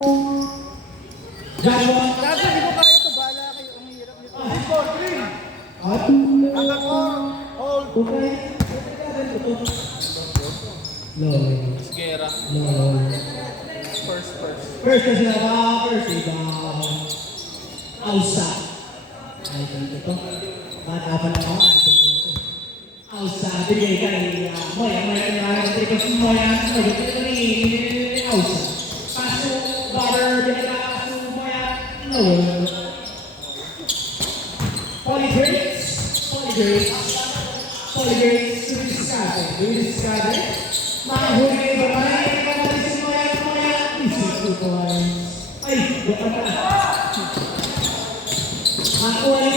Kaso hindi ko kaya ito, bahala kayo. Ang hirap nito. Four, three. Number four, hold. Gera. First. First kasi na first iba. Ausa. Ay, ito. Bata pa na ako. Ausa. Bigay ka ni Moya. Ausa. Paso, butter, bigay ka. Paso, Moya. No. Polygrades. Subiskade. Mahuli ka ba? Si Moya. Isip 2 points. Ay, bukan ka. Ako ay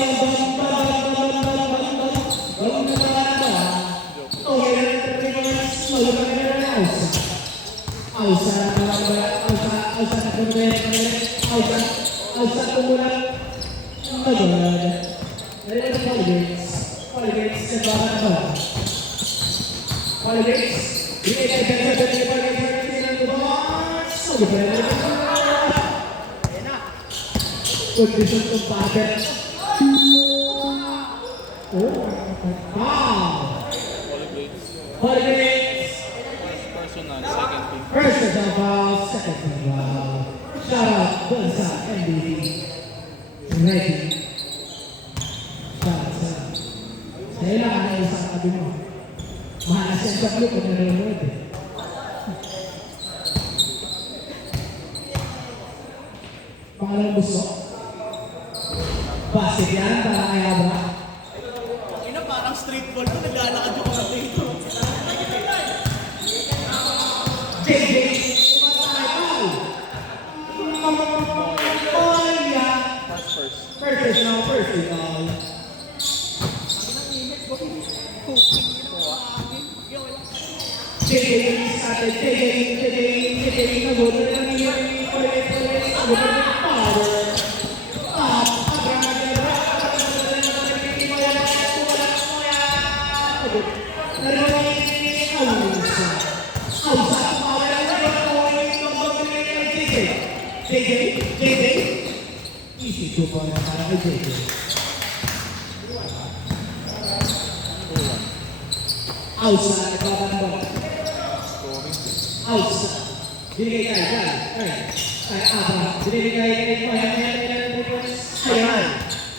kondisi untuk padat. Polygrades. Personal, second team. First is about second is about. Shout out Bunsa MVP. Ready. Shout out sa. Saya lang ang isang tabi mo. Mahal siyang tatlo kung nanonood eh. Pangalang gusto. Basket yan para kay Abra. Ina, parang street ball ko. Naglalakad yung mga dito. JJ. Moya. First is now first is all. JJ started. JJ nagod na lang yung power. JJ. Easy 2 points para kay JJ. Outside, nagbabanggol. Outside. Binigay kay Abra. Binigay kay Moya.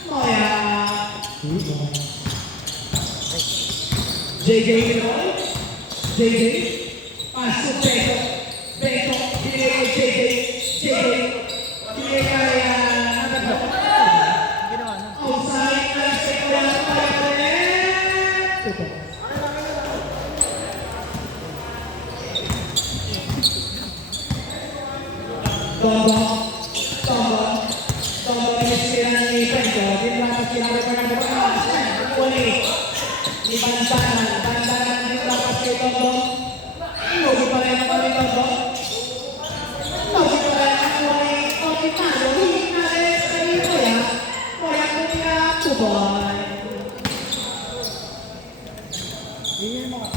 Moya. JJ Roy. JJ. Pasok Beto. Binigay kay JJ. Binigay kay outside. Tombo yung sirang ni Pento. Di ba nagkilala pa ng mga uli. Ni Bandanan. Di ba kasi Tombo? Logi pa rin ang kami Tombo. Logi pa rin ang uli. Logi pa rin sa iyo ya. Moya ko niya tuboy. Hindi mo ka.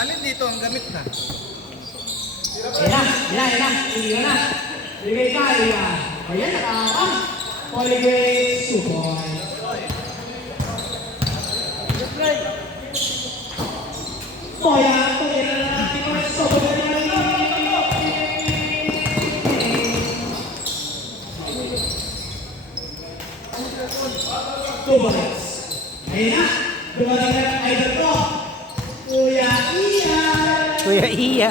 Alin dito ang gamit na? Yan. Bigay tayo yan. O yan, Polygrades 2 points. Moya na natin ang sobrang two points. Ayun na. Dumating na idol ko. Kuya Iya.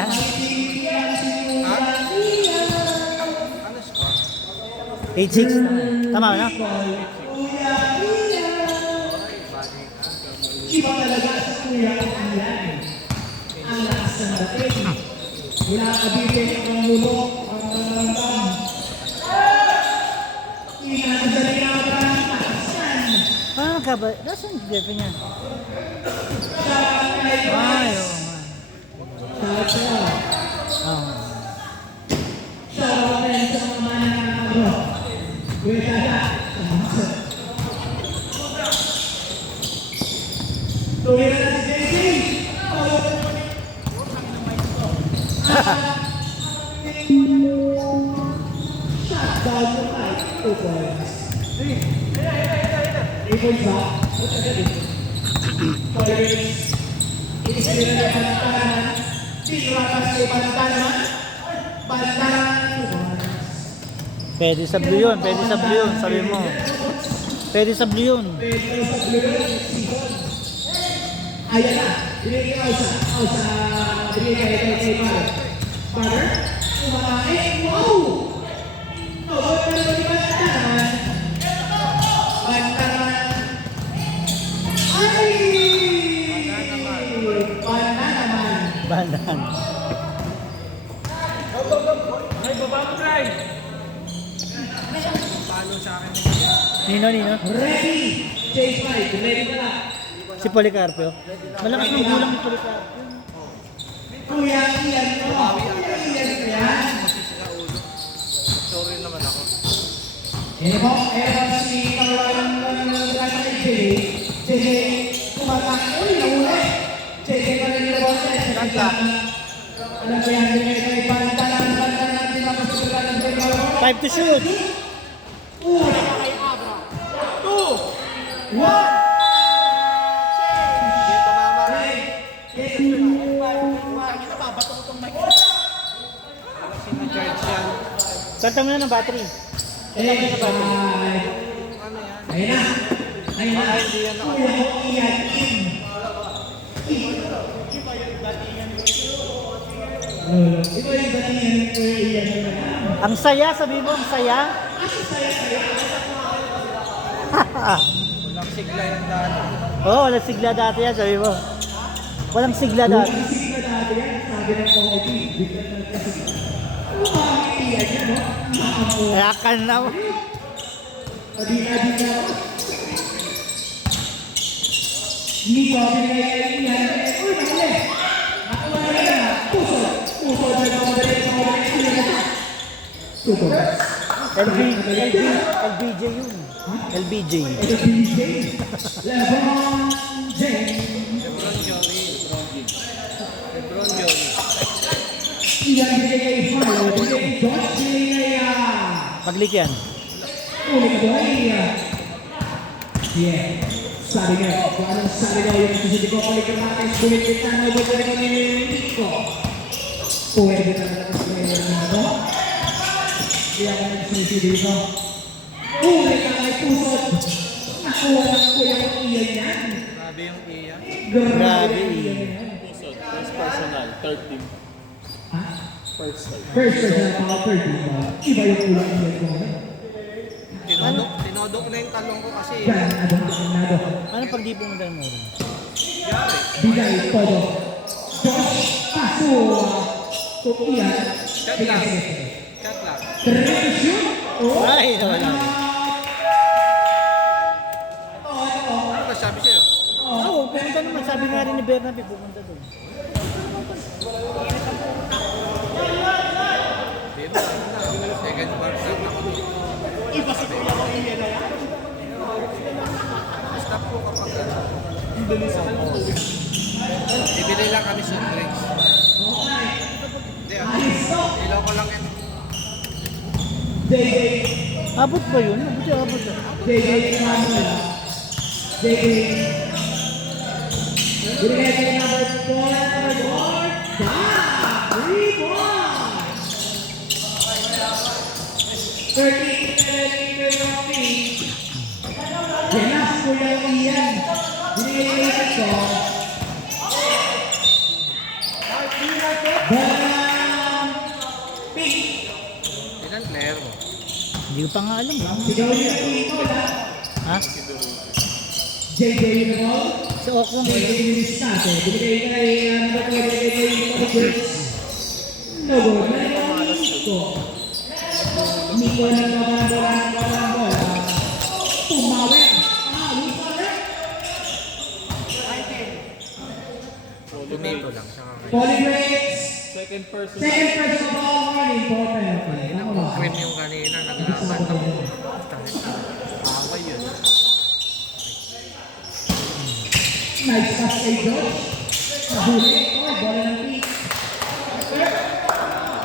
Ano score? 8-6. Tama na? Iba talaga sa Kuya Iya. Ang lakas ng dating. Wala kabitin ang mulok, ang tamang. Inanadali na ang pangitasan. Paano ka ba? Nasaan yung depo niya? Ay, oo nga. Oo. Shout out sa mga mananalo. Kuya Dada. Tuloy na si JJ. Shot down the night. 2 points. 3 points ba? What's agad eh? Tolerance. Inisipin na Pantanan. Tinrapas kay Pantanan. Pantanan. 2 points. Pwede sa blue yun, pwede sa blue yun, sabi mo. Pwede sa blue yun. Pero sa blue next season. Ayan na. Binigay ako sa binigay kay Mother. Mother? Kumakain. Wow! No, ba't ka naman Pantanan? Pantanan. Ay! Pantanan. Bandan. Nino. Ready! Chase 5. Ready ka na. Si Policarpio. Malakas ng gulang ni Policarpio. Kuya Ian ko. Kuya Ian ko yan. Sorry naman ako. Ewan si Kawalan ng Rana Jay. JJ, kumakain. Uy, nahuli. JJ pa rin yung boses. Alam ko yan, binigay kay Pantanan. Pantanan, di ba masusulan ng Jay? 5 to shoot. 2, 1. Kanta mo na ng battery. Ayun na. Ayun na. Kuya ko Ian in. Ito yung datingan ng Kuya Ian. Ang saya, sabi mo, ang saya. Walang sigla yan dati. Oo, walang sigla dati yan, sabi mo. Walang sigla dati. Ang sigla dati yan, sabi ng comedy. Bigla ng kasi. Kuya Ian yan, no? Rakan na mo. Adi-adi na ako. Hindi ko binigay kay Ian. Uy, nakuli. Nakuha na yan. Puso na namadali sa mga Ian na. Tuto. LBJ yun. LBJ. Ito DJ. LeBron James. Lebron Johnny. Ian binigay kay Harlow. Binigay kay Josh. Binigay kay Paglik yan. ulit ko ay yeah. Sabi nga, kung anong sabi daw yung kasi ko palikan natin bumibig na nabagay ko ni ko. Pwede na natin sa player na ito. Kaya ka nagsisi dito. Ulit ka kay Pusod. Nakuha ng kuya ko iyan yan. Grabe yung iya. Grabe iyan iyan. yan. Pusod. First personal. Third team. Ha? First team. First person pa, third team ba? Iba yung kulang iyan ko. Tinodok na yung talong ko kasi. Yan, adong. Ano pag di pumunta mo rin? Bigay todo. Josh Paso. Kung iyan. Shot lang. Shot lang. Tradition. Oh. Ay, wala. Ano ba sabi sa'yo? Oo, pumunta naman. Sabi nga rin ni Bernabe, pumunta doon. Dito. Second person ako. Iba si Kuya ko iyan na yan. Stop ko kapag ano. Bibili lang kami sa drinks. Hindi ako. Ilaw ko lang yan. JJ. Abot ba yun? Abot ba? JJ Samuel. JJ. Binigay kay number 4. Rebound. 13-11 Rocky. Jelas Kuya Ian. Binigay kay ito. Barang Pink. Ilan player mo? Hindi ko pa nga alam. Sigaw niya dito na. Ha? JJ Unival. Sa Oakland. JJ Ministate. Binigay kay number 2. Binigay kay Nico. Nobo. Nico. Nico nagkakambola. Tumawi. Tomato lang. Polygrates. Second person. Second person of all morning. Cream yung kanina. Naglaban ako. Away yun. Nice pass kay George. Nahuli. Oh, bola ng peak.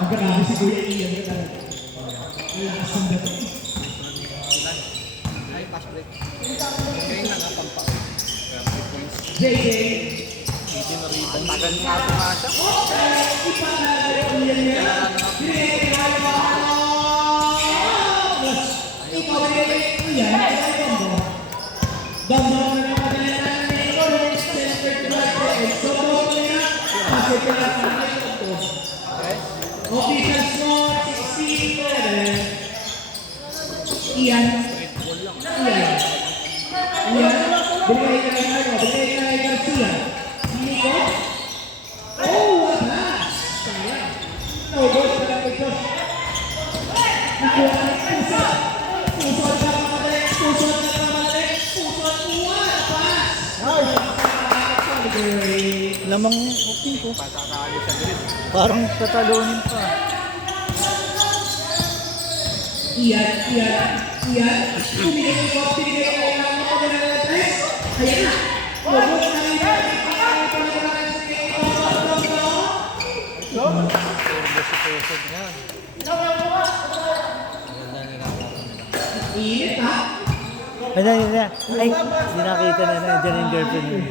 Magkakabi si Kuya Ian ka talaga. Lakas ng dato. Ay, pass break. Ngayon lang ang pampa. JJ. Ang tagal nga pumasa. Official score 16-11. Ian. Binigay ka kay Garcia. Nico. Oh, wala. Sayang. No goal pala ito. Nakuha ng puso. Pusot na kamali. Wala pa. Lamang okay ko. Patakali sa grid. Parang tatalunin pa. Iyan. Tumigil ko. Ayan na. Lubos na iyan. Pusod nga. Init ha? Ay, hindi nakita na na. Diyan yung girlfriend niya.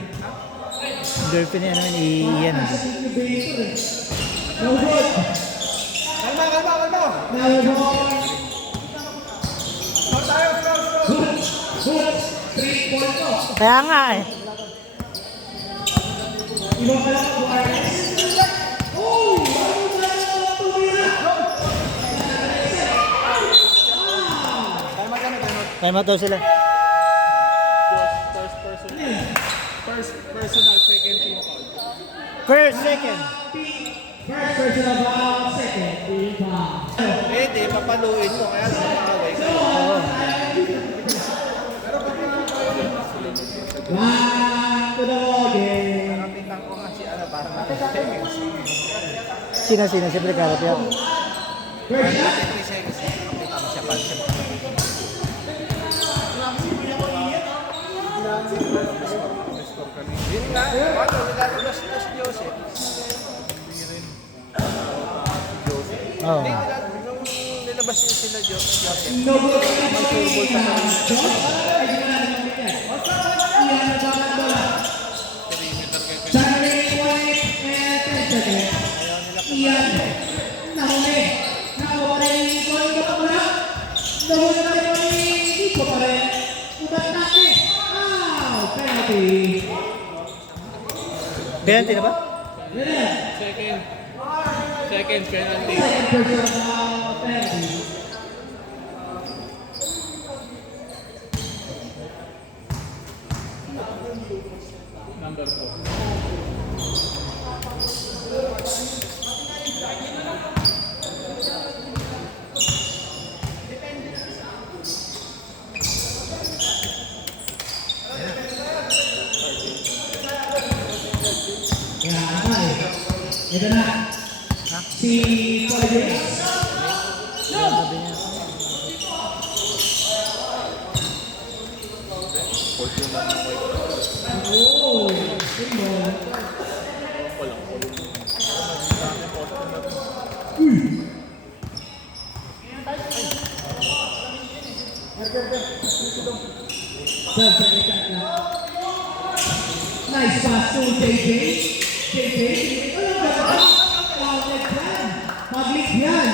Yung girlfriend niya naman, iyan. No good. Kalma. Now ball. Good. 3-point to. Kaya nga eh. Ibang pala ka wireless. Oh! Kaya mataw sila. First personal, second team foul. First, second. First personal foul, second team foul. Pwede, papaluin mo. Kaya lang makaway ka. Oo. Back to the ball game. Nakapitan ko nga si ano, parang Sino? Siyempre karapya. First shot. 3 seconds. Nakapitan mo siya pa. Yun nga, ano, nilalabas na si Joseph. Oo. Nung nilabas yun sila Joseph. No good. Josh? Ay, di mo na nagamit yan. Iyan na ba ang bola? Saturday White and 10 seconds. Iyan. Nahuli. Nakawa pa rin yung Nico. Ito pa muna. Nahuli pa rin yung Nico pa rin. Umatake. Penalty. Penalty na ba? Second penalty. Second personal foul, penalty. Number 4. Ito na. Si Paul James. Sabi niya. Oh, good ball. Nice pass to JJ. JJ. Public yan.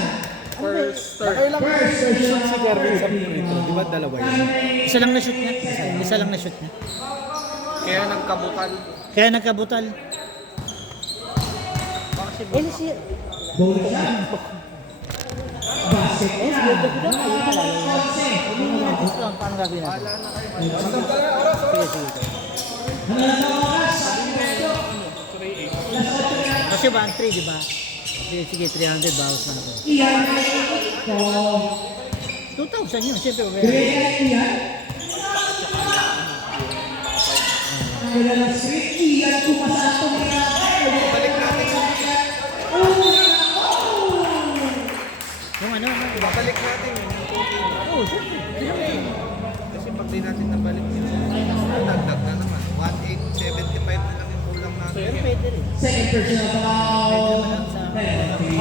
First First personal si Garvin sa prito. Di ba dalawa yun? Isa lang na shoot niya. Isa lang na shoot niya. Kaya nagkabutan. Kaya nagkabutal. Eh, siya. Goal shot. Basket na. Paano gagawin natin? Sige. Kasi ba ang 3, di ba? Sige, 300 bawas na ako. Iyan. 2,000 yun, siyempre. Iyan. Ang ganda ng street. Iyan pumasok niya. Balik natin yung Yung ano? balik natin yung cooking. Oo, siyempre. Kasi pag di natin nabalik yun, dagdag na naman. 1,875 na lang yung kulang natin. Pero pwede rin. Second personal foul. Penalty.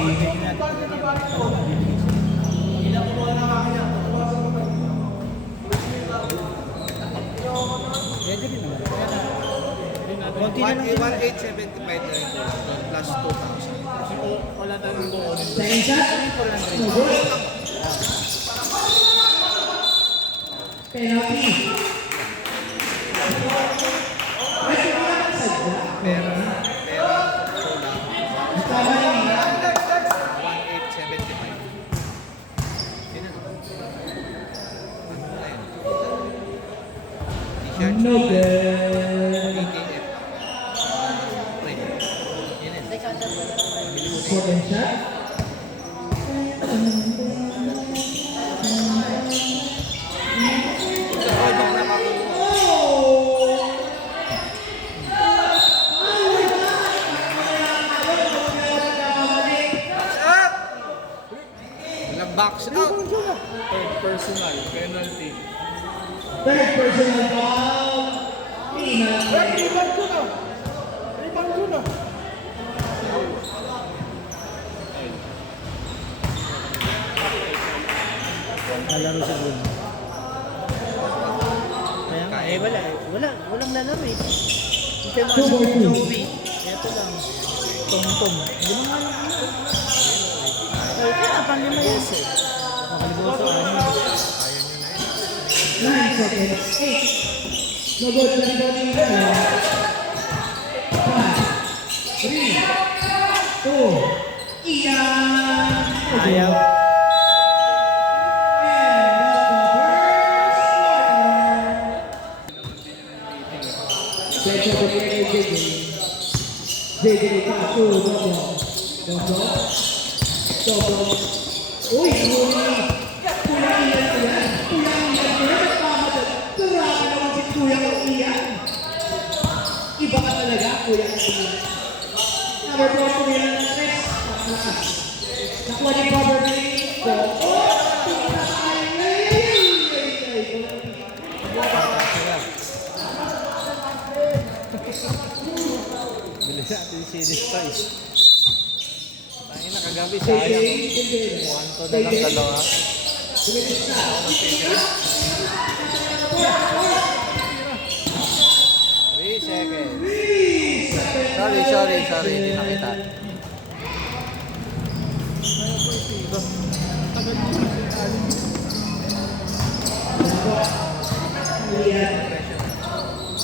Pwede rin naman. Konti na lang din. 1875 na yung plus 2,000. Second shot. No good. Penalty. Pera, sola, Tama yun. 1875. Yun na. Ano na yun? T-shirt, No good. ATF. Wait. Yun na. Second shot. Walang box out. Third personal, penalty. Third personal foul. Penalty. Rebound ko na. Rebound ko na. Nalaro si Bruno. Kaya nga, walang lalaro eh. Ito yung ano, Joey. Ito lang. Tong-tong. Hindi mo nga lang ano. Ay, kaya panlima yan. Nakalimutan ko ano. 9 seconds. 8. No good. Rebounding. 5, 3, 2, Ian. Ayaw. Second to JJ. JJ pass to Dobro. Uy, kulang yan. Grabe naman si Kuya Ian. Iba ka talaga, Kuya Ian. Number 4, Kuya ng 3. Nakuha ni Robert Lee. Bilis natin si Spice. Tangin na kagabi, sayang. Kuwanto na lang dalawa. 3 seconds. Sorry, hindi nakita.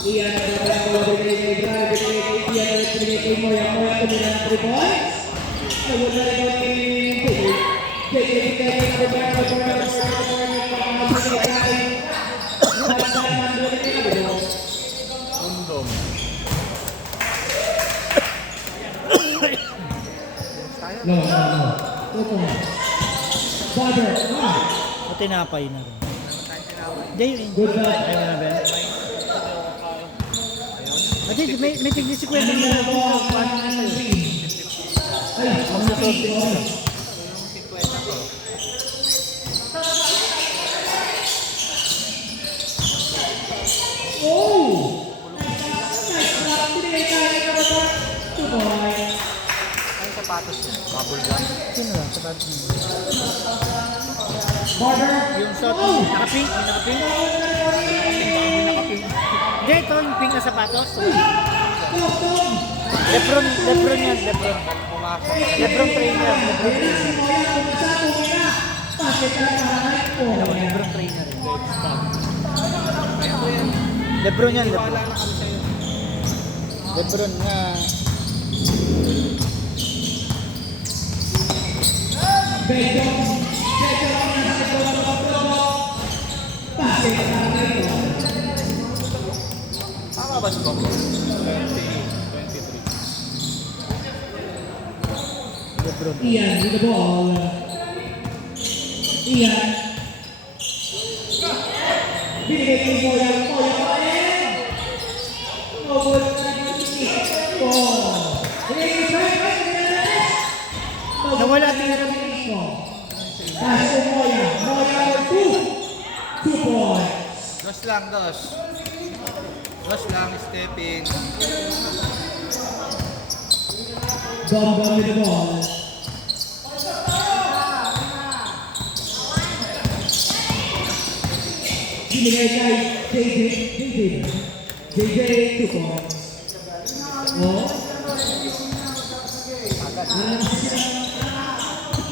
Ian binigay kay Moya tumira ng 3 points. Nawala na ikaw ni JJ binigay kay Roberto Undom. No. 2 points. Father, O tinapay na rin. Hindi yun. good luck. Ayaw na ba? Hindi, may tigli si Kwento na ako. Paano na sa'yo? Magsasorting ko. Oh! Nice shot. Binigay tayo ng Roberto. 2 points. Ay, sapatos niya. Bubble gum. Sino lang? Sapat mo. Father, Yung shot, nakapink? May nakapink? Hindi, ito yung pink na sapatos. Lebron yan, Lebron. Pumasok. Lebron trainer. Lebron trainer. Lebron yan, Lebron. Wala na kami sa'yo. Lebron nga. Tama ba score? 23. Lebron. Ian with the ball. Ian. Binigay kay Moya pa rin. Over Nawala tingnan mo. Pass to Moya. Moya 2 points. Dos lang, dos. Dos lang, stepping. Dom with the ball. Binigay kay JJ 2 points. Oh.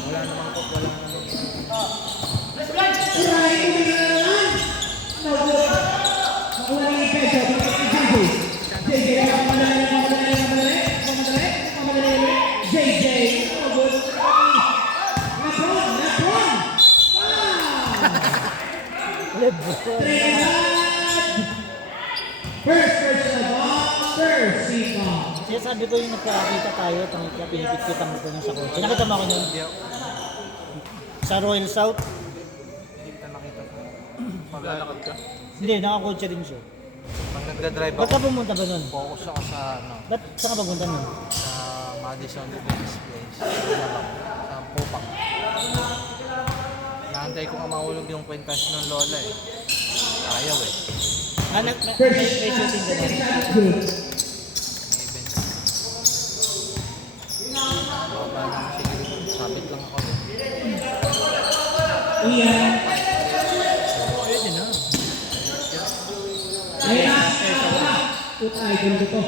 Wala naman po, wala naman. Try ko na naman. No good. Nakuha ni Pedro. JJ kamadali. JJ. No good. Napon. First personal ball. First season. Kaya sabi ko yung nagkakita tayo, pinipit-pitan mo ko yung sa kotse. Nakita mo ako nun? Sa Royal South? Hindi kita nakita po. Maglalakad ka? Hindi, nakakotse rin siya. Pag nagda-drive Ba't ako, ka pumunta ba nun? focus ako sa Ba't saan ka pumunta nun? sa Madison Defense Place. Sa Pupang. Naantay ko nga mahulog yung kwentas ng lola eh. Ayaw eh. May shooting ka na. Good. May event. Wala naman siguro. Sabit lang ako eh. Ian. Pwede na. Ayan. Put idol ko to.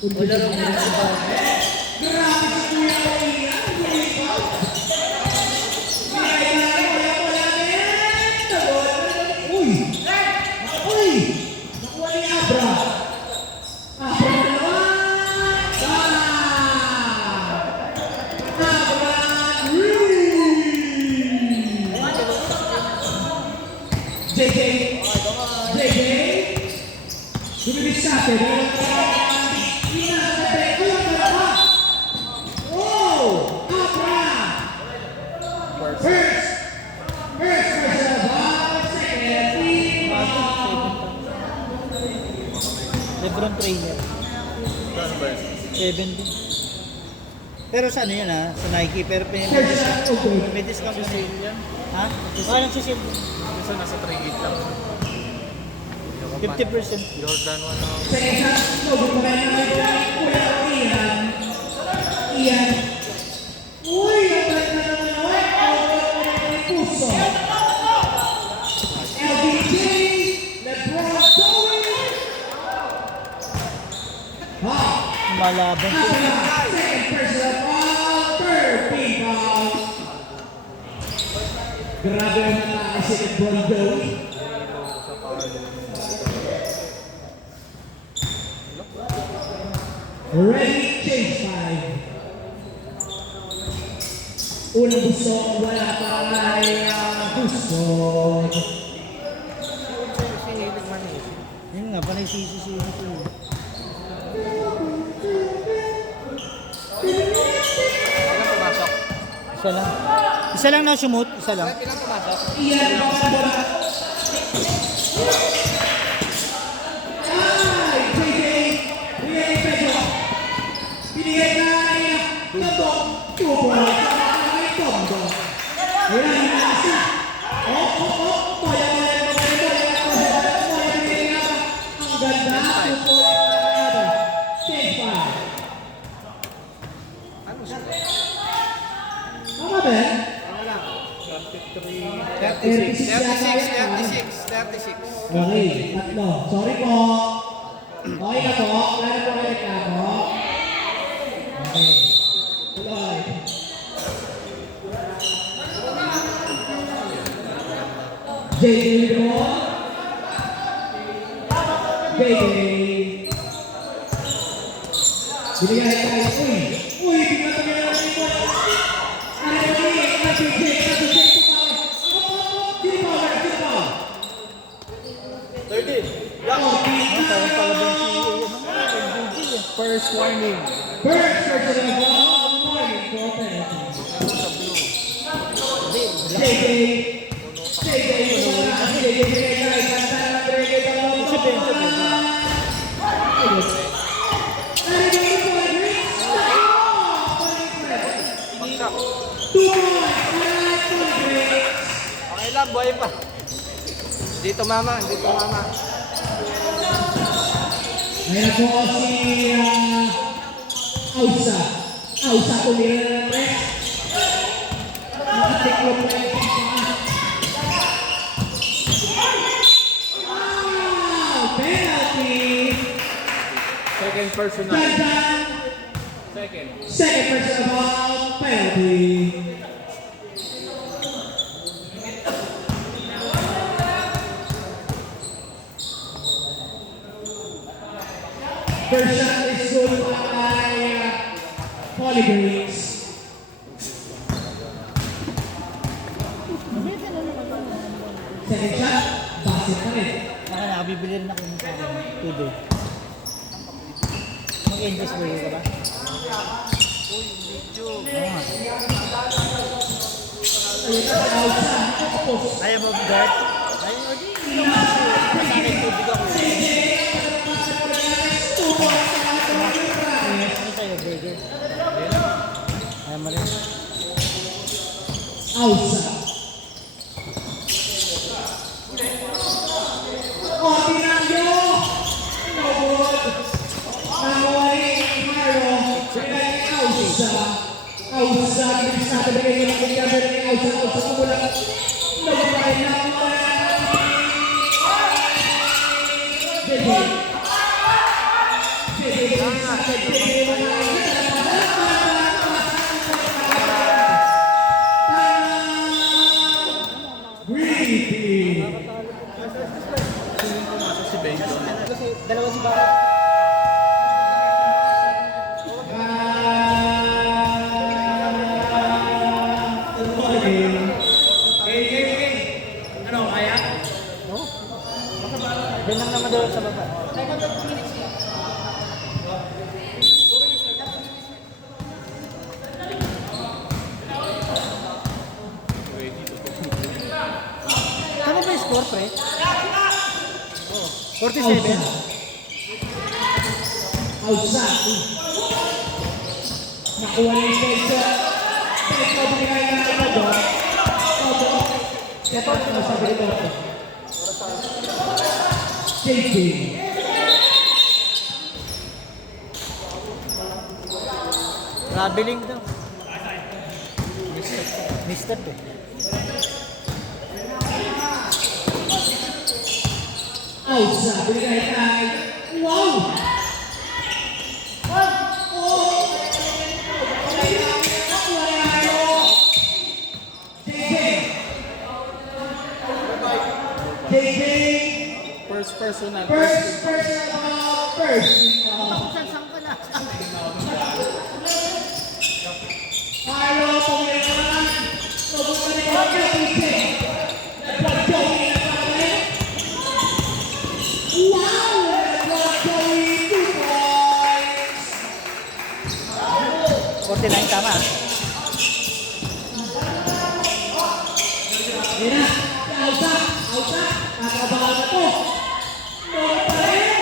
O laro mo sa bawah. Grabe si Kuya Ian. Uy! Nakuha ni Abra. Abra naman! Abra! JJ! Bumibig sa atin. Oh! Abra! First personal ball, second team ball. Lebron trainer. Ano ba yun? 7 din. Pero sa ano yan ha? Sa Nike. Pero Personal okay. may discount na Sale yan? Ha? Nagsisil. Minsan nasa 3.8 lang. 50%. Jordan 1 ako. Second shot, sobrang magaling naman ito ni Kuya Ian. Ian. Uy, ang balik na naman ang puso. LBJ, Lebron Joey. Ha! Malaban ko. Second personal ball, third team ball. Grabe ang natakas si Lebron Joey. Ready, change time. Unang gusto, wala pa kay gusto. Yun nga, panay sisi-sisi ko. Ilang pumasok? Isa lang. Isa lang na sumut. Isa lang. Ilang pumasok? Iyan ang mga bola. Ay, JJ. Binigay Pedro. Binigay kay Tondo. Tubo. Kay Tondo. Ayan, nasa. Bola. Ang ganda. Change five. Ano siya? Tama ba? 36. Okay, tatlo. Sorry po. Okay na po. Plano po kayo reklamo. Okay. Tuloy. JJ mo. JJ. Binigay tayo. Uy, bigla tayo na yung ipon. Ano yung JJ? Sino pa? 13! Parang palabang si MG. First warning. First personal ball, morning for penalty. JJ. Bagsak. Okay lang, buhay pa. Dito mama. Ayan po si Ausa. Ausa tumira na ng press. Nakatiklop na yung paa. Wow! Penalty! Second personal. Dandan! Second personal penalty. First shot is good by Polygrains. Second shot, basket pa rin. Ako nakabibili rin ako ng tudo. Mag-invest ba yun ka ba? Kaya mo guard? Ay, hindi naman kasi masanay tubig ako. Ano sa'yo, Gregor? Kaya mo rin. Ausa. Oh, tinangyo! No good. Nawari ni Maro. Bigay ni Ausa. Ausa, bilis natin bigay niya ng bigyan ni Ausa. Ausa kumulang. Nagpapay na ako. Jedi. Sino pumasok si Benjo? Kasi dalawa si Barra. Ano, kaya? Oo. Diyan lang naman doon sa baba. Ano ba yung score, pre? 47. Outside. Nakuha na yung pesa. Pesa binigay na ng Odo. Odo. Step out na sabi ni Odo. Safety. Traveling daw. Mister to. Outside. Binigay kay. Wow! First personal. First. Saan ka na? Marlo, pumilihan. Pabuka na yung kapitid. Nagpag-joey na pala. Wow! Nagpag-joey 2 points. 49 tama. Yan na. Ausa. Nakakabahan na to. No pa rin.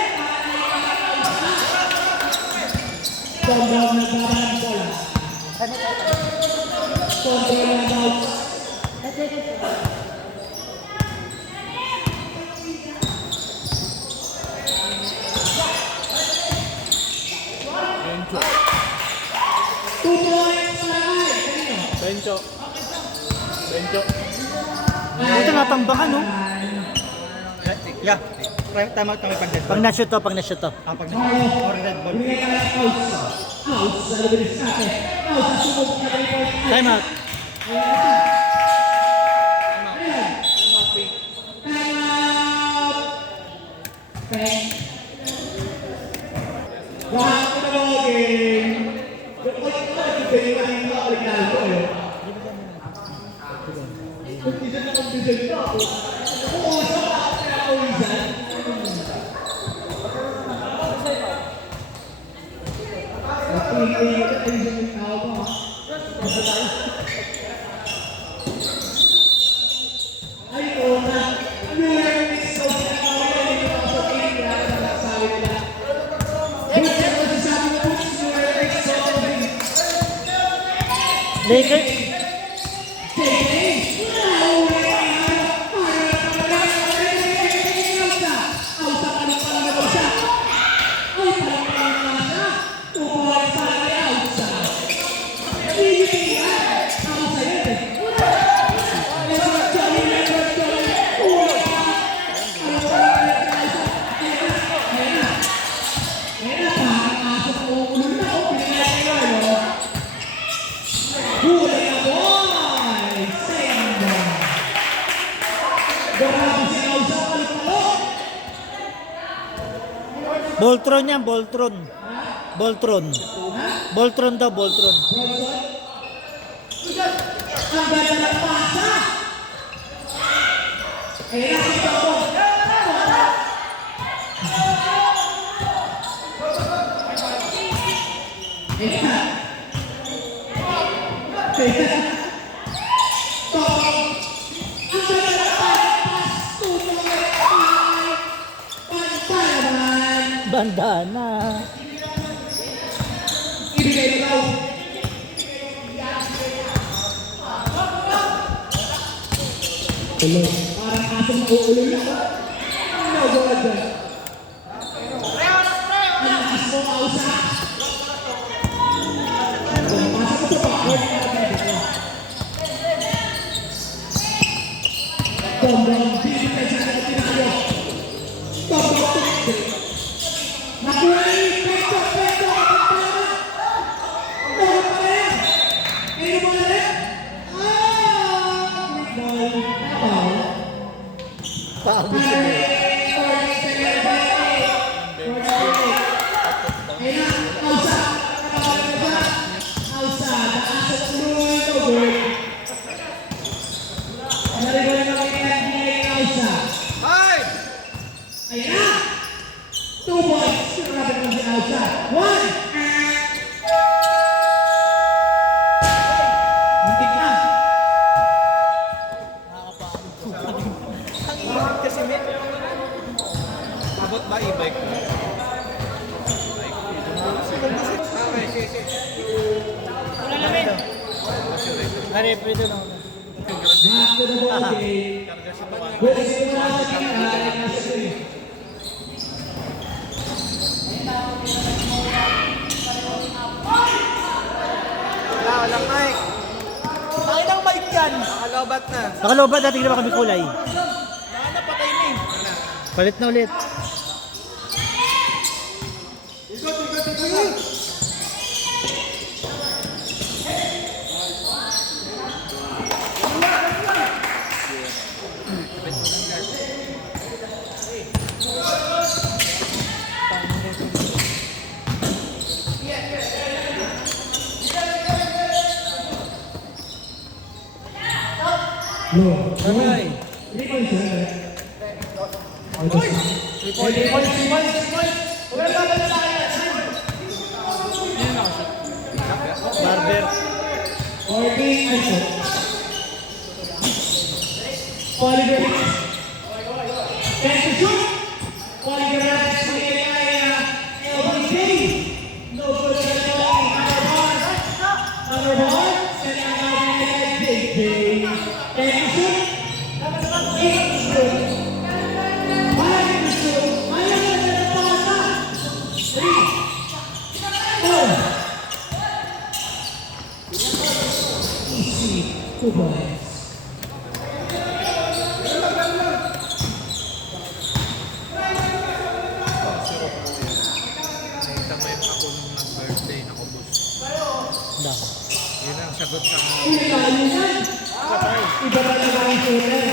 Sobrang nagbabahan ko lang. Sobrang nagbabahan. Benjo. 2 points na ay. Kanino? Benjo. Benjo. Ito natambakan, no? Yeah. Tama pag-dead. Pag na-shoot to, pag na-shoot to. Pag Marlo. or red ball. Binigay ka ng Ausa. Ausa. Lubilis natin. Ausa. Sumubok na 3 points. Time out. Time out. Thank. Lahat ko na mga game. Kung ito yung original ko eh. Kung isa na ang bidal ko ako. Oo, sa pinaka-original. Napili-pili ka tayo yung tao mo. Ay, oo na. New York is so pinaka-original. Hindi ko sa pili. Kaya sa nagsasabi nila. Boots, ano masasabi mo, Boots? New York is so original. Lakers. Voltron yan, Voltron. Voltron. Voltron daw, Voltron. Ang ganda ng pasa! Eh, nakita ko. Bandana. Ibigay na daw. Hello. Parang asong mauulo na. Ano gawa dyan? Ang aso kausa. Pasok ko sa bakod. Gandang bibigay sa mga tinayo. Gandang bibigay. Nakuha ni Peto. Ano pa rin? Ano pa rin? Pagod siya. Five! Ayan na! 2 points! Sinabi ko si Alsa. 1! Muntik na! Ang ingat kasi, men. Abot ba e-bike mo? Okay, sige. Wala na, men. Pare, pwede na ako. Back to the ball game. Bukas ko na sa tingin. Walang mic. Ay, ng mic yan. Nakalobat na. Nakalobat natin na kami kulay. Napatay na eh. Palit na ulit. No. Bye. 3 points, sir. 3 points. Barber. 14 and shot. Polygon. 10 to shoot. Polygon is made by LBJ. No good at all. Number one. Send out by JJ. 10 to shoot. 8 to shoot. 5 to shoot. Ayaw na ng pasa. 3. 4. Easy. 2 points. Nakita mo yung ako nung nag-birthday, nakubos. Dako. Yun ang sagot sa Iba pa na ang shooter.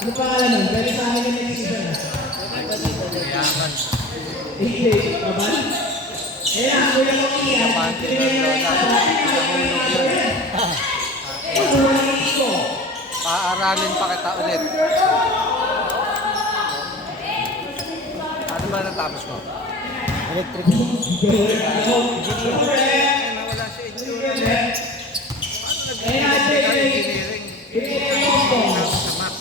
Ano pa alam nun? Dahil sa akin yung next season. kayaman. 8 days. Babal? Kaya ako yung iiyak. Pante na Lola. Pinahulog yun. Paaralin pa kita ulit. Ano ba natapos mo? Electric. Nawala si engineering. Paano nag-electrical engineering? Sa Mac.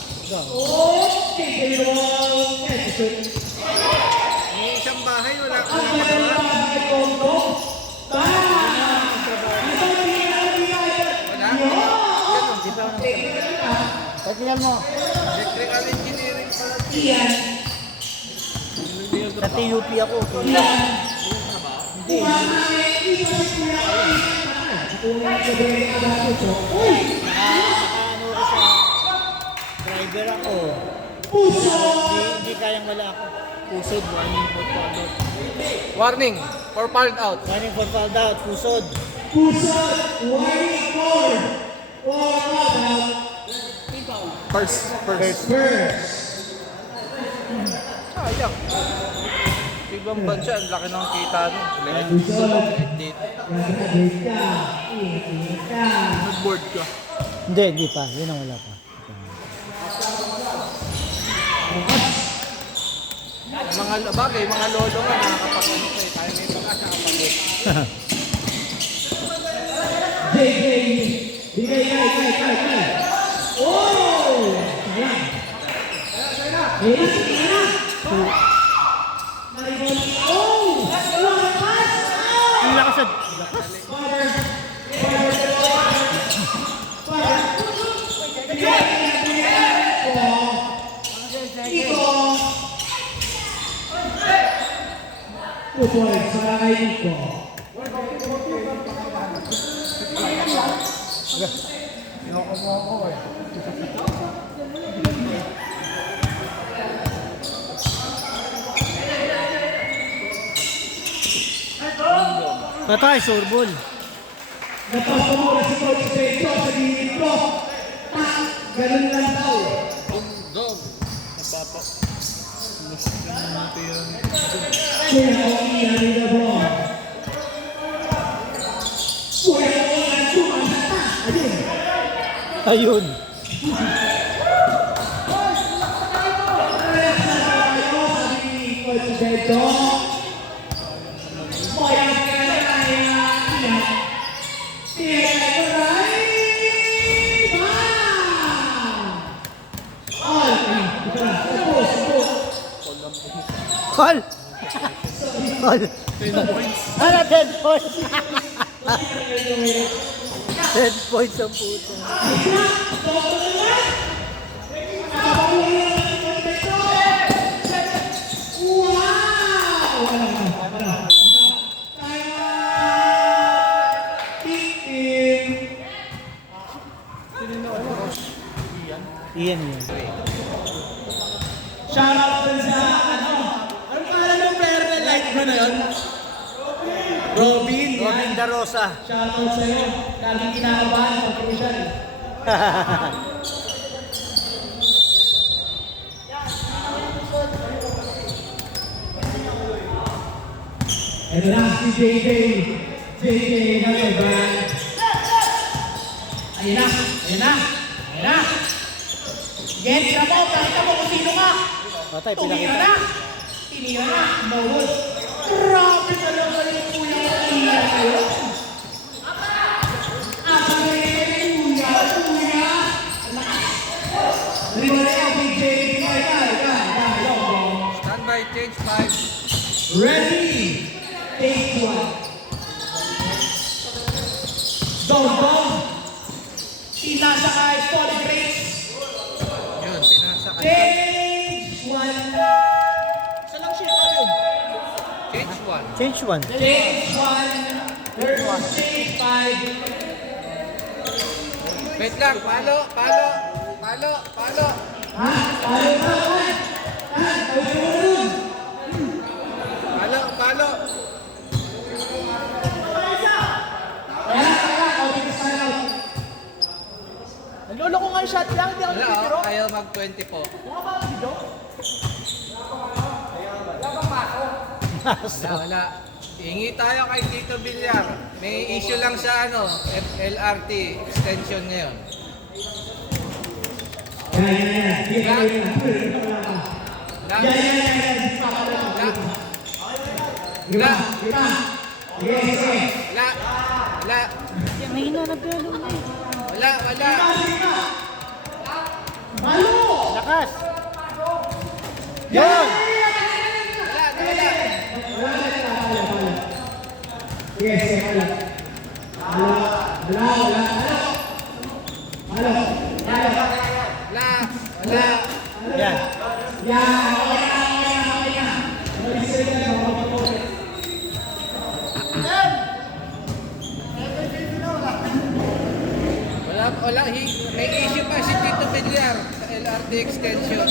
Yung isang bahay, wala kang magawa. Wala? Ganun. Di pa ako Patingnan mo. Electrical engineering pala. Sa TUP ako. Hindi. Nakaano ko sa driver ako. Hindi kayang wala ako. Pusod, warning for foul out. Warning for fouled out. Warning for foul out, pusod. First. Sayang. ibang bansa, ang laki ng kita nun. Dito. Graduate ka. Ingat ka. Nag-board ka. Hindi pa. Yun ang wala pa. Mga bagay, mga lolo nga nakakapag-ano ko eh. Tayo may mga nakapag-ano. JJ. Bigay. Oh! Ayan. Oh! Lakas! Ang lakas at... Upoy, sarayin ko. Patay, surbol. Napapamura si Coach Pedro sa gilid ko. Ganun lang daw. Kuya Oki, hari na bro. Kuya Oki, nagsumasata. Ayun. Ayun. Relax na tayo, sabi ni Coach Pedro. Moyang kaya kaya. Call! Call! 10 points! 10 points ang puto. Iyan. Shoutout dun sa anong pangalan ng player na light mo na yun? Robin. Robin Da Rosa. Shoutout sa'yo. Laging kinakabahan sa crucial. Ito na si JJ. JJ na may brand. Ayun na. Get ka mo, pakita mo kung sino ka. Patay, Tumira pinakita. na. Tinira na. Mawag. Grabe ka naman yung kuya. Tinira kayo. Apa na yung kuya. Rimare ang BJ. Stand by, change 5. Ready. Take one. Dong. Tinasa kahit polygrates. Yun, tinasa ka. Change one. Saan lang siya? Paano yun? Change 1. Change one. Change one. Versus change five. Wait lang, palo. Ha? Paano na? Palo. Nalolo ko nga yung shot lang. Hindi ako Wala, nagtitiro. ayaw mag-20 po. Mukha ba ang video? Wala. Hingi tayo kay Tito Villar. May issue lang sa LRT extension ngayon. Wala. Mahina na gano'n na eh. Wala. Lakas! Yun! Wala. Yan. Wala. May issue pa si Tito Villar sa LRT extension.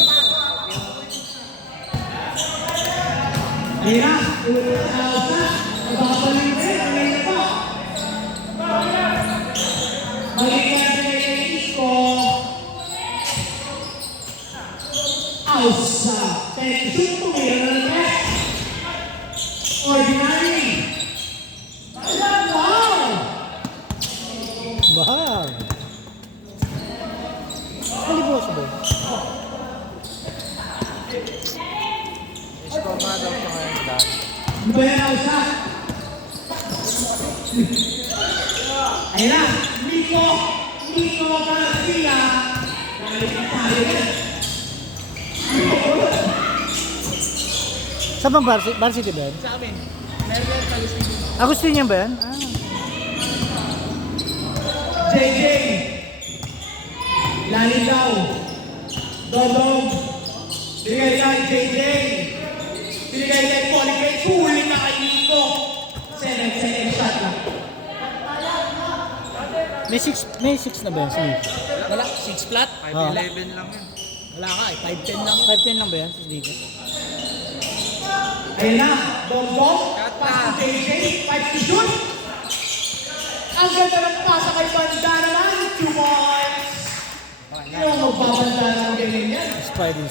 Ordinary. Wow! Bahag. Alibos ba? Score nga daw ito ngayon, Dan. Ano ba yan, Alsa? Ayan na, Nico Garcia. Nalipat tayo yan. Saan bang varsity ba yan? Sa amin. Meron yan, Palestine. Agustin ba yan? Ah. JJ. Laligaw. Dodong. Binigay kay JJ. Binigay kay Polygrade. Huli na kay Nico. Second shot lang. May 6 na ba yan? Sige. Wala, 6 flat. 5'11 lang yun. Wala ka, 5'10 lang. 5'10 lang ba yan? Sige. Ayan na. Dodong. Shot na. Pass to JJ. 5 to shoot. Ang ganda ng pasa kay Banda naman. 2 points. Yung magbabanda ng ganyan yan. Spider.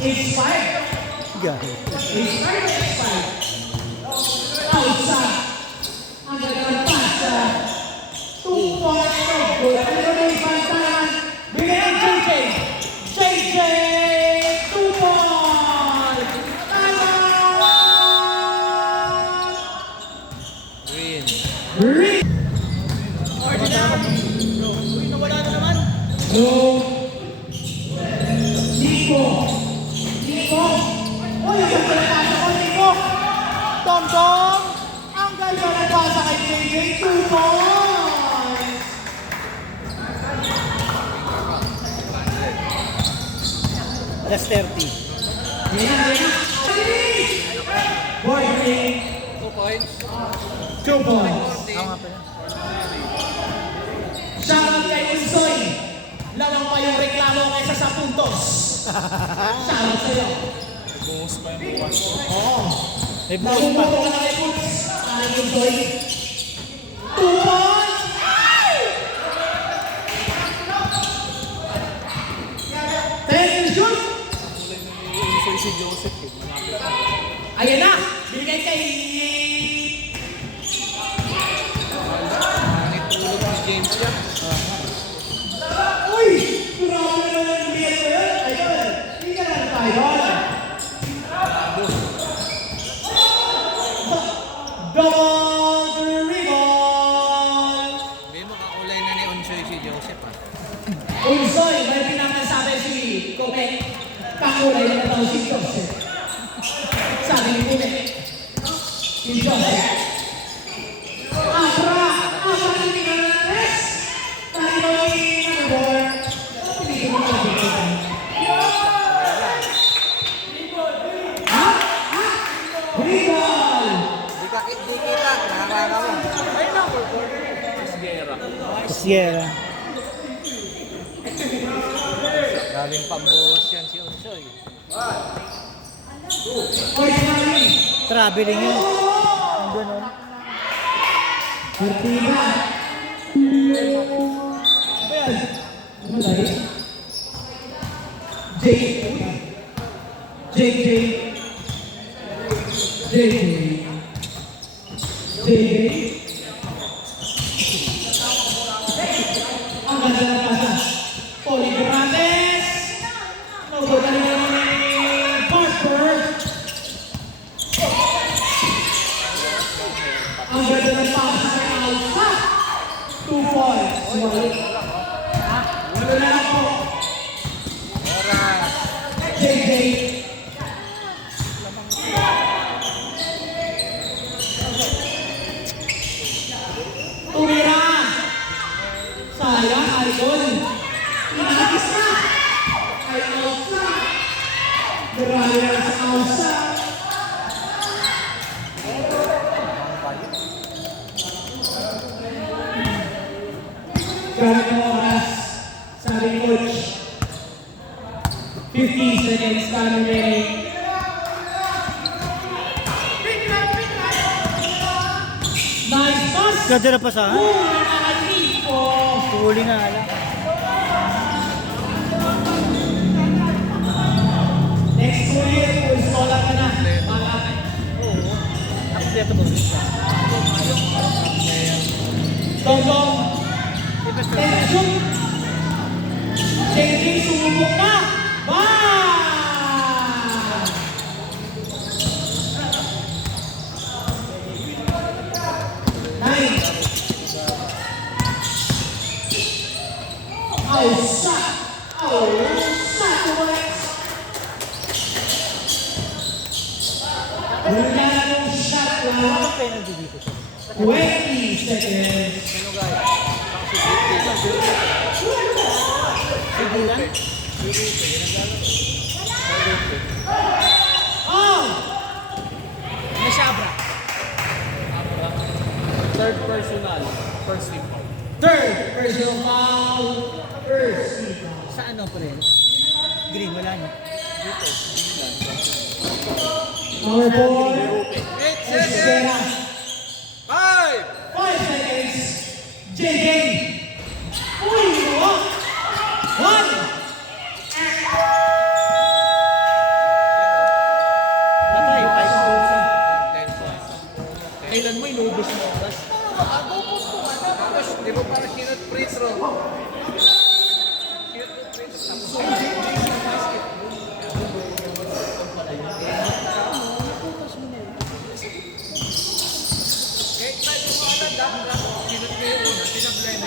8-5. Gahit. 8-5. Outside. Ang ganda ng pasa. 2 points. Good. Ano na yung Banda naman? Bigay ang JJ. JJ. 2 points. Win. Green. No. Nico. Uy, ang ganda ng pasa ko, Nico. Tom. Ang ganda ng pasa kay JJ. 2 points. Last 30. Yan. Boy, 2 points. 2 points. Ako nga pala. Shoutout kay Unsoy. Lamang pa yung reklamo kaysa sa puntos. Shoutout sa'yo. Bungus pa yung buwan. Oo. May bukas pa. Namumuto ka na kay Puts. Ay, Unsoy. 2 points. Thank you, shoot. Yung si Joseph eh. Malapit. Ayan na. Binigay kay... Nanitulog si James yan. Uy! Grabe na naman yung bigay ko yun. Ayun. Hindi ka lang tayo. Double rebound! Sabi mo, kakulay na ni Unsoy si Joseph ah. Unsoy, may pinakasabi si Kobe. Kakulay na daw si Joseph. Sabi ni Kobe. Si Joseph. Abra ni Minares. Tayo ni Nagor. Hindi ko magsabihin. Ha? Rebound! Di kita, nakakaka mo. Guerra. Sierra. Galing pambuhos yan si Unsoy. Ordinary. Traveling yun. Ang ganon. Cortina. Mulai. Ang ganda ng pasa. Poli Grandes. Nagugulan na ni Barber. Ang ganda ng pasa kay Alsa. 2 points. Wala na lang po. Oras. JJ. Tumira. Sayang, Idol. Pinakis na. Ay, Alsa. Marami na sa Alsa. Ganit ang oras, sabi ni Coach. 50 seconds na remaining. Nice pass! Ganda na pasahan. Nico! Huli na ala. Next school year, full scholar ka na. Malaki. kompleto ba? Dongdong. Di ba sir? And shoot. JJ sumubok na. Bang! 9. Outside. Wala nang shot lang. Ano penalty dito sir? 20 seconds. Sino guys? Saka si Vicky. Sigilan? Oh! Ano siya, Abra? Abra. Third personal. First team foul. Third personal foul. First. Sa ano pre? Green, wala no? Number 4. 8 seconds! 5! 5 seconds. JJ. Uy, what? 1. Patay, 10 points. Kailan mo inubos mo oras? Tapos, di mo parang kinat free throw. Kahit pwede mo alam, dapat kinat mo yung una, tinablay mo.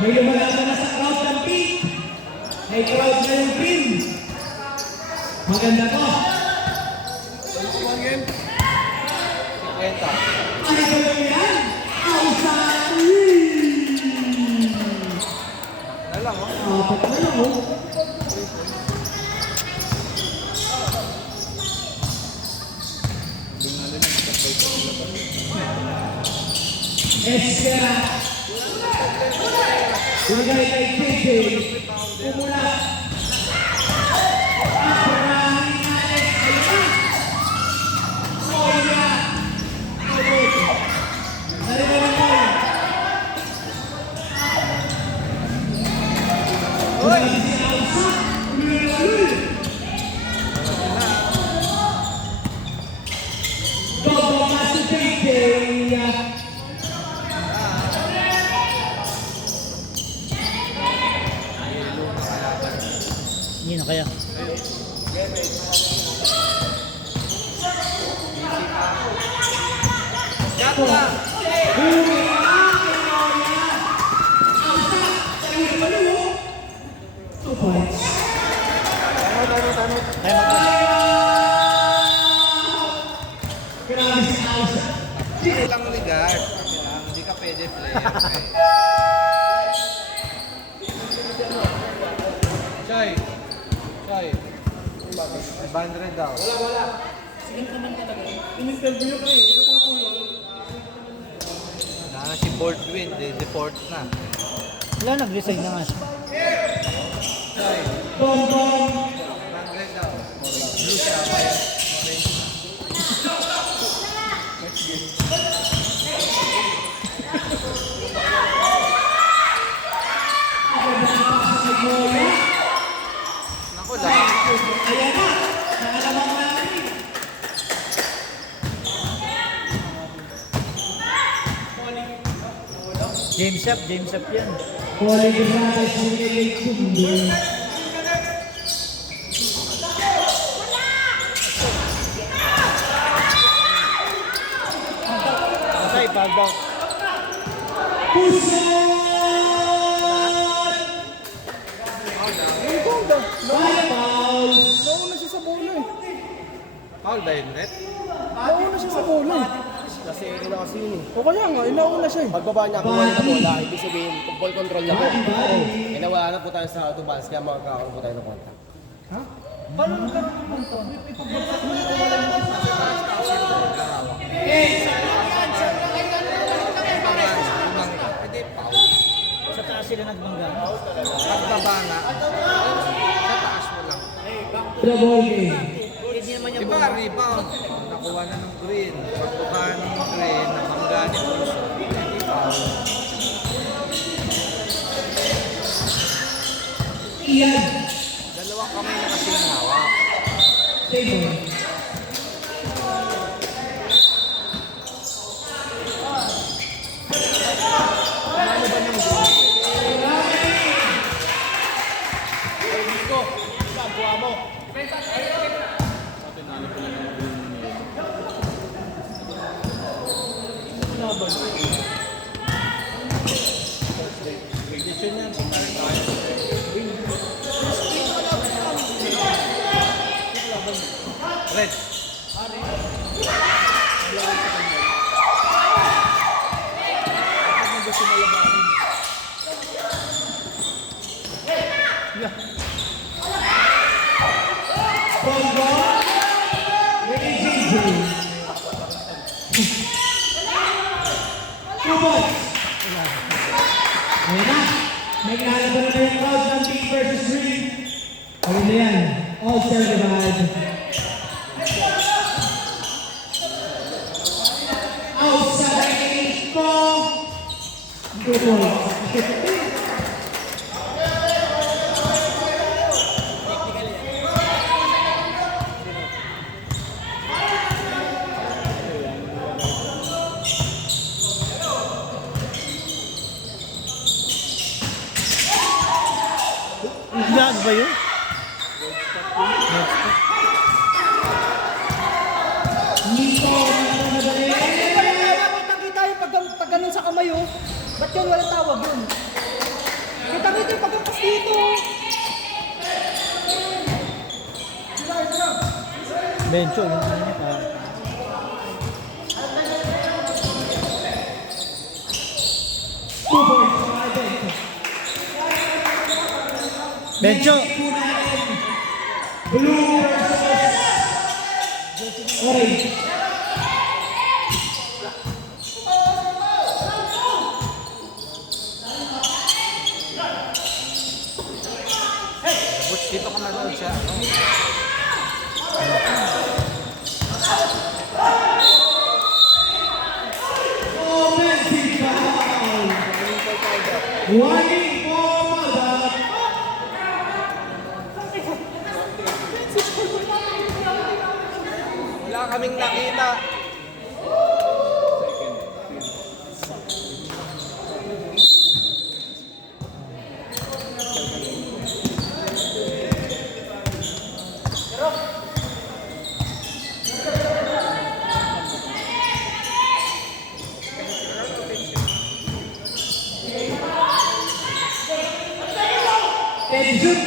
May lumalaban na sa crowd ng pink. May crowd na yung pin. Maganda to. 50. Ano ba lang yan? Outside. Na lang, oh. Apat na lang, oh. Esquera. Binigay kay JJ. Umula. Abrahin na Esquera. Soya. Abot. Narinig mo. Hoy! Si Alsa. Ulit. Double pass to JJ. Hindi na kaya. Shot na! Hindi lang regard. Hindi ka pwede player. Choy! Choy! 500 daw. Na si Baldwin, deport na. Wala, nag-resign na nga siya. Choy! Bonbon. 100 daw. Blue siya, kaya orange. Naku lang. Ayan na. Nakalabang natin. James Up yan. Poli Gonzales, Miguel Kumbe. Patay, foul out. Puso! Five fouls. Nauna siya sa bola eh. Foul dahil net. Nauna siya sa bola eh. Kasi ina kasi yun eh. O kaya nga, inauna siya eh. Pagbaba niya, kung wala na bola, ibig sabihin, ball control na po. Body. Eh nawala na po tayo sa autobalance, kaya makakaroon po tayo ng contact. Paano nagkaroon ng punto? Ipabagsak mo na kung wala naman sa Hindi, foul. Sa taas sila nagbangga. Pagbaba nga, sa taas mo lang. The ball game. Hindi naman niya Diba, rebound. Nakuha na ng green. Pagbaba ng green, nabangga ni Puso. Hindi foul. Ian. Dalawang kamay na kasi yung hawak. Table. Condition yan si Carl. Red. Bongo. Ready, Jinju. Two points. Ayan na. May kinalaban na yung crowd ng Team versus Green. Ayun na yan. All-star divide. Outside eight po. 2 points. Lag ba yun? Nico, madali. Kita-kita yung pag ganun sa kamay, oh. Ba't yun walang tawag yun? Kita-kita yung pagkakas dito. Bencho, yun ano niya pa. Bencho! Blue versus orange. Butch, dito ka manood sa ano. Offensive foul. Warning for Malda. Wala kaming nakita. And shoot.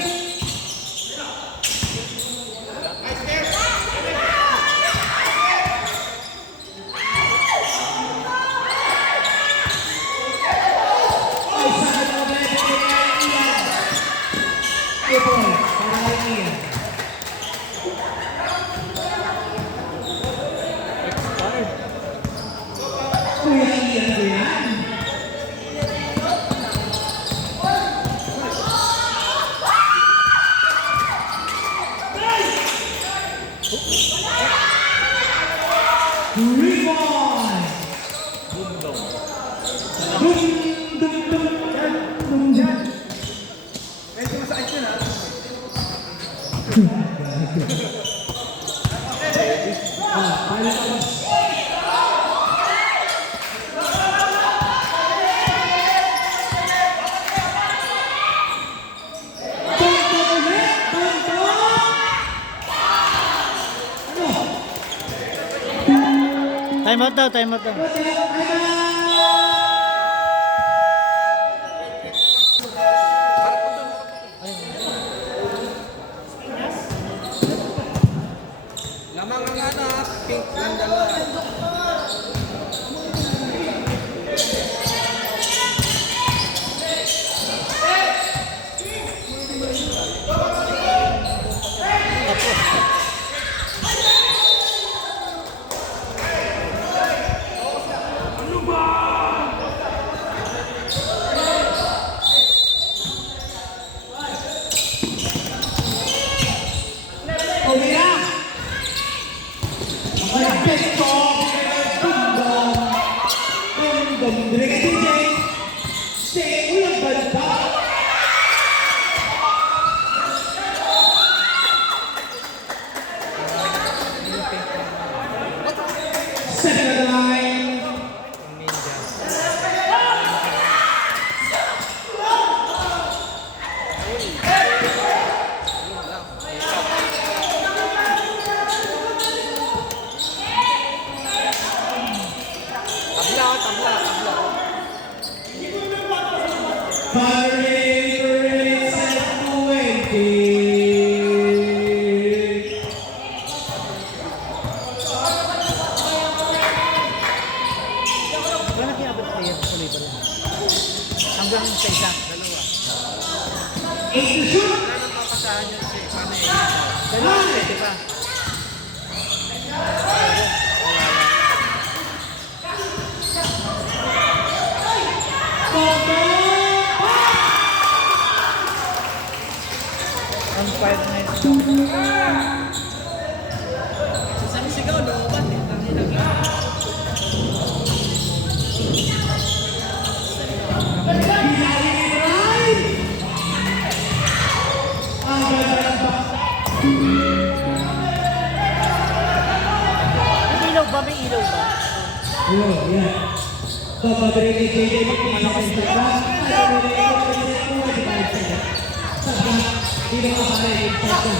Time out daw, time out daw. Lamang ang anak, pink ng dalawa. Second line. Tabla, tabla. lang sa isa. Dalawa. 8 to shoot. Wala nang papasahan yun si Pane. Dalawa, pwede pa. Ang 5-9. Isang sigaw, looban eh. Tangin na May ilaw ba? May ilaw ba? Yun, yan. Bababalik ni JJ mag-malakas na ba? Hindi na makakain yung pagka.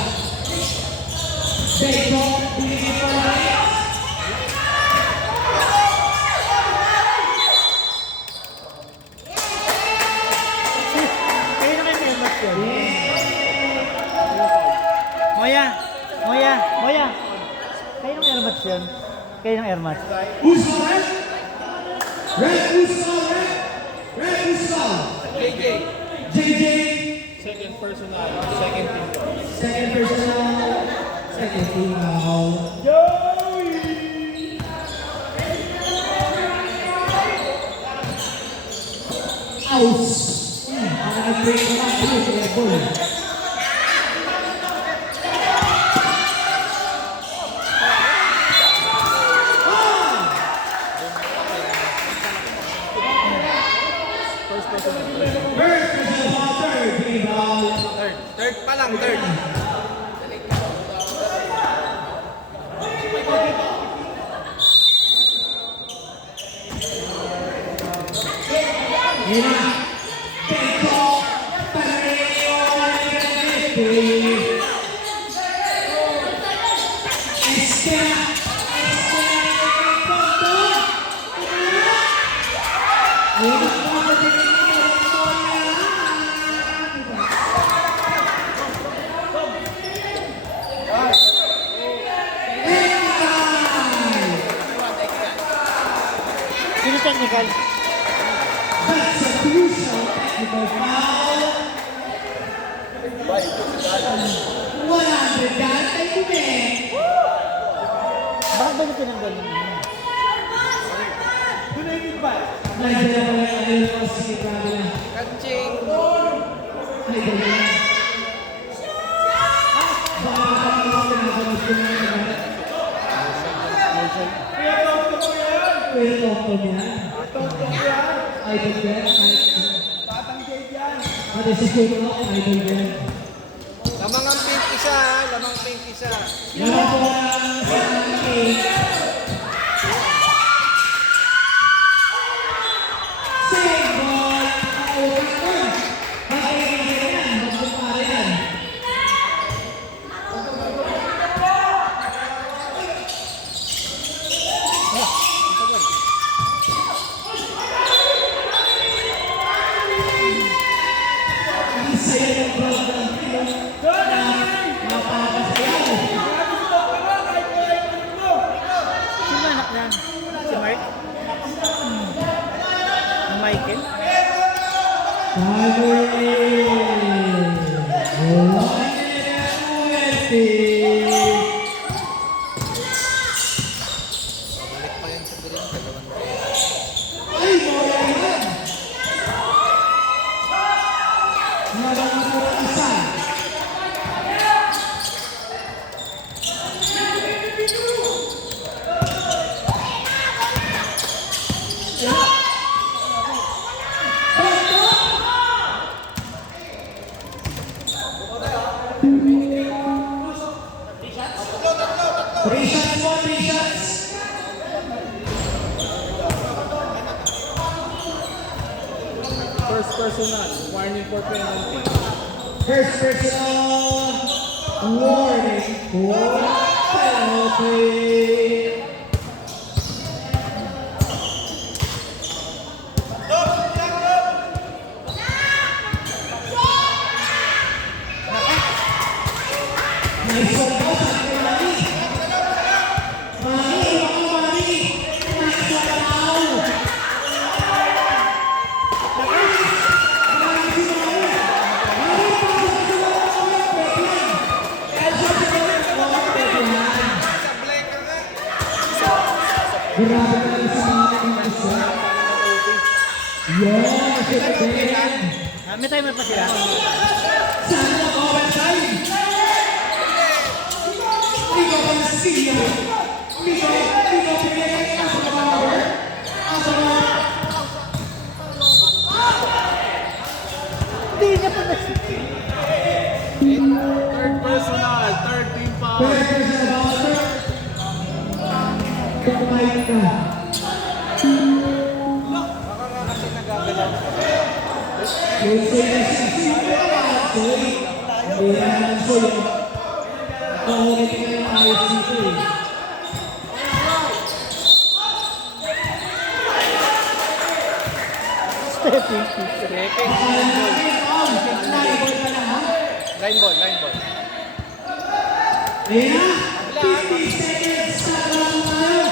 Dito, binigay pa lang. Kayo na kayo may match yun. Moya! Moya! Moya! Kayo na may airmatch yun. Kayo ng airmatch. Who's foul? Red, who's foul? Red, who's foul? JJ. JJ. Second personal. Second team. Second personal. Second team foul. Aus. Para nag-break na lang ito sa airborne. First personal foul, third team foul. Third pa lang, third. Yan na. Tempo. Paneo. Estela. Sino technical? That's a crucial technical foul. 100 yan. Thank you, man. Bakit ba nyo tinanggal yung ano? Nandiyan na pala yung ayun ko si Camila. Kaching. Ay, ganyan. Baka nakakalaman ko na ko na naman. Pero tongtong yan. Idol yan. Pati si Kuno, idol yan. Lamang ang pink isa, ha? Lamang pink isa. Yan po ang Santi. Save ball. Nakautan ko. Makikigil yan. Magpupare yan. Ang saya ng program. Napapasayaw. Sino anak niyan? Si Mark? Ang Michael? Balik pa yan sa green. Dalawang Three shots more, 3 shots. First personal. Warning for penalty. First personal warning for penalty. Nice one, boss. Mani. Mani, Mani. Nice one, now. Grabe ka lang sa mga isa. Yun, si Ben. May timer pa sila. Saan ang overtime? Ligo Garcia. Ligo pinagay ka sa power. Hindi niya pa na. Third personal, third team foul. Pwede sa bawal. Kumain ka. Baka nga kasi nagagalaw. Kasi na si Soy. Hindi naman Soy. Paulit ka ng ayos dito eh. Stepping. Line ball, line ball. Ayan na. 50 seconds na lang tayo.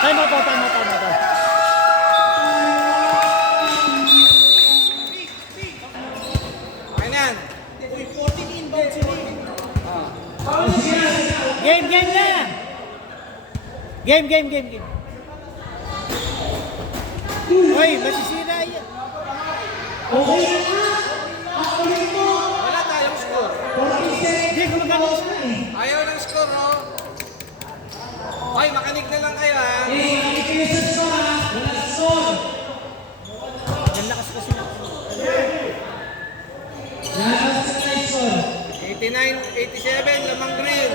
Time out. Okay na yan. Game na! Game. Uy, masisira yan. Okay na. Ang ulit mo. Wala tayong score. 40 seconds. Hindi, gumagano siya. Ayaw ng score, oh. Hoy, makinig na lang kayo, ha. Makikinig sa score ha. Wala score. Yan lakas kasi na. Lakas sa night score. 89-87, lamang green.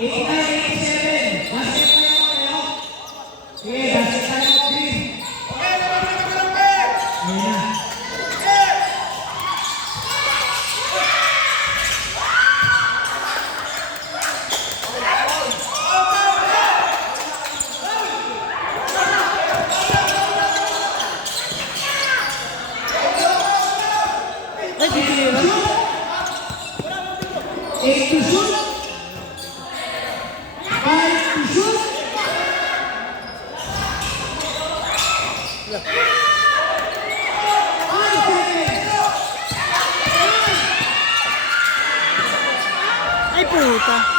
89-87. Basket tayo kayo. Sige, basket tayo green. Ayan na. Ay, titira. 8 to shoot. 5 to shoot. Ay, puta.